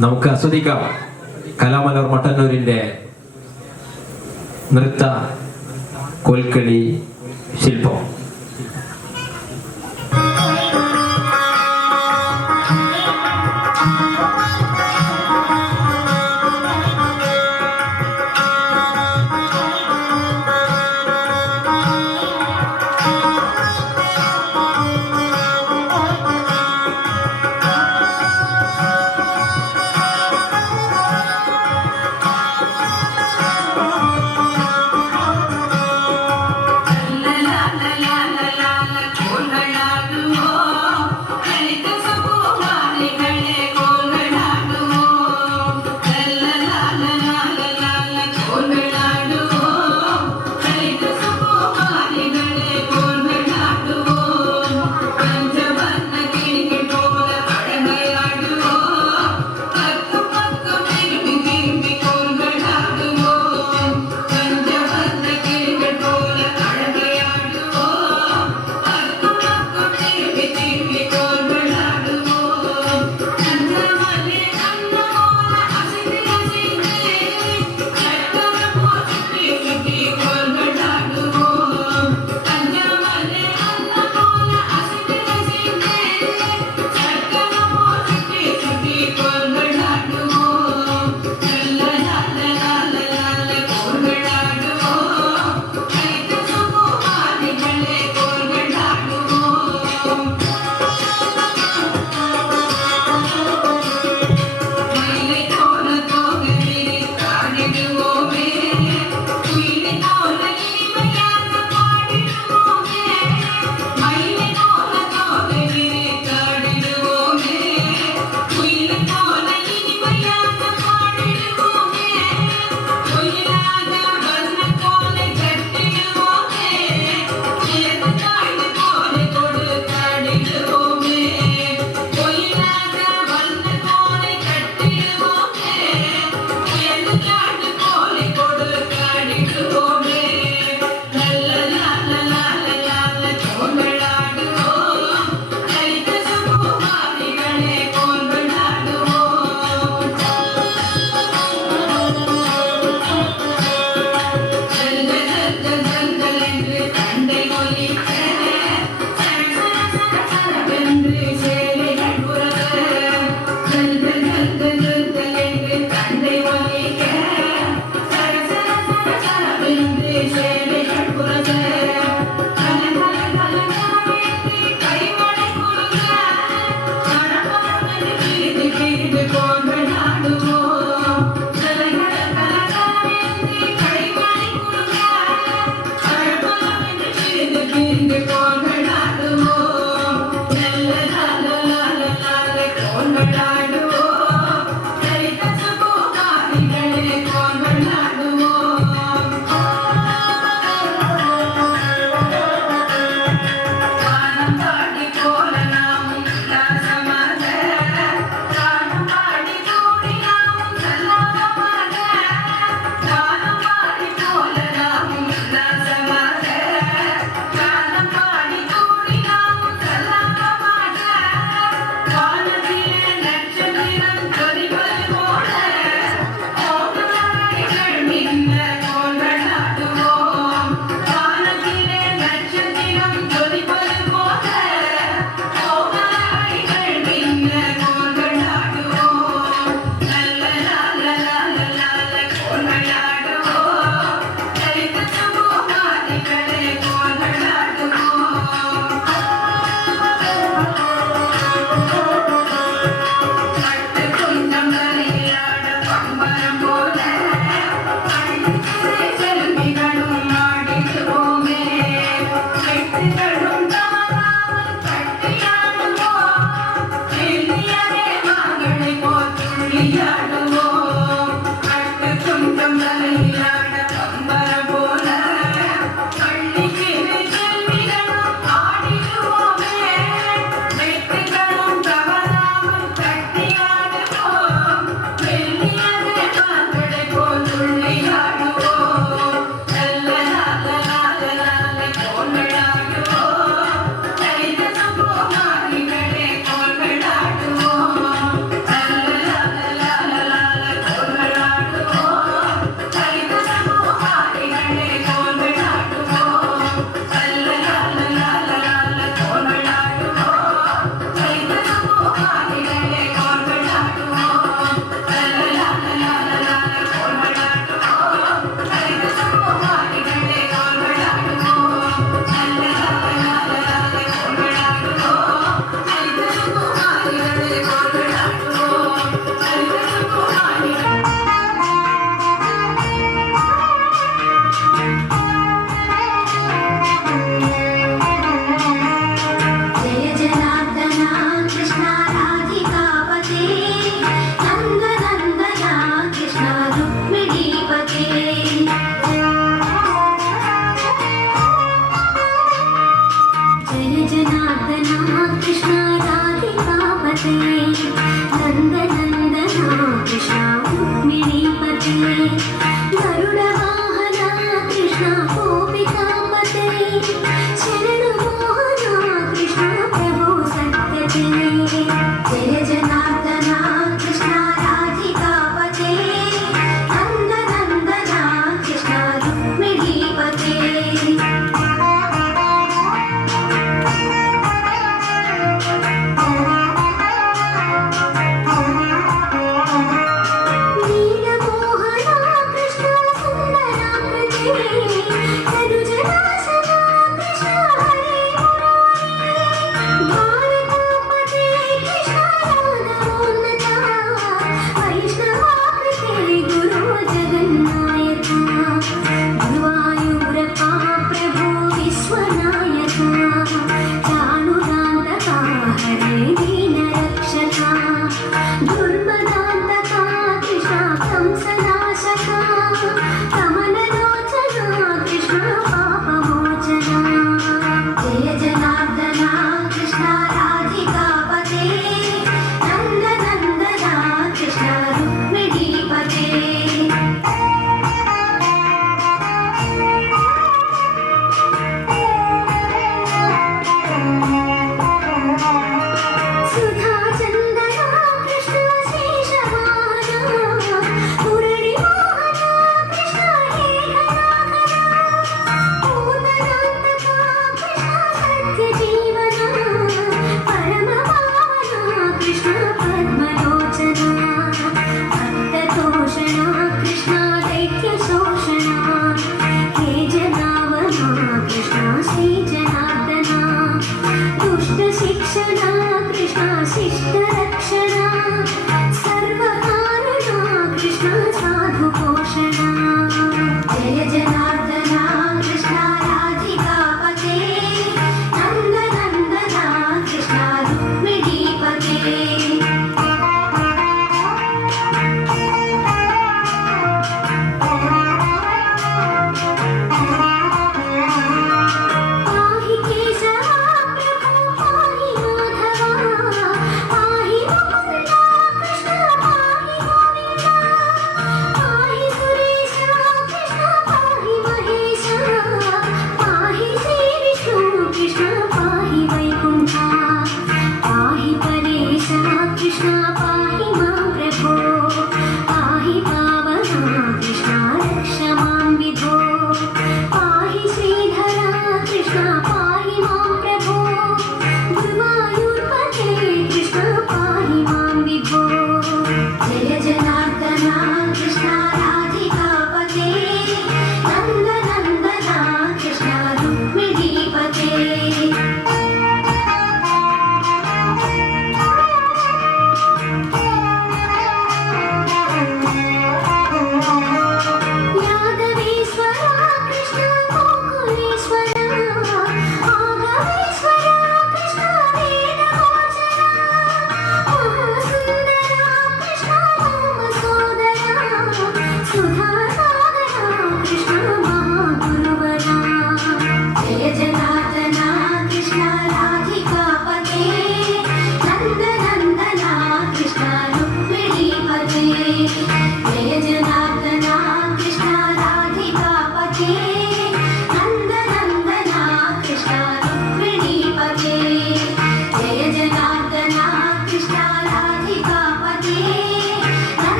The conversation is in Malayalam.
നമുക്ക് ആസ്വദിക്കാം. കലാമലർ മട്ടന്നൂരിന്റെ നൃത്ത കോൽക്കളി ശില്പം.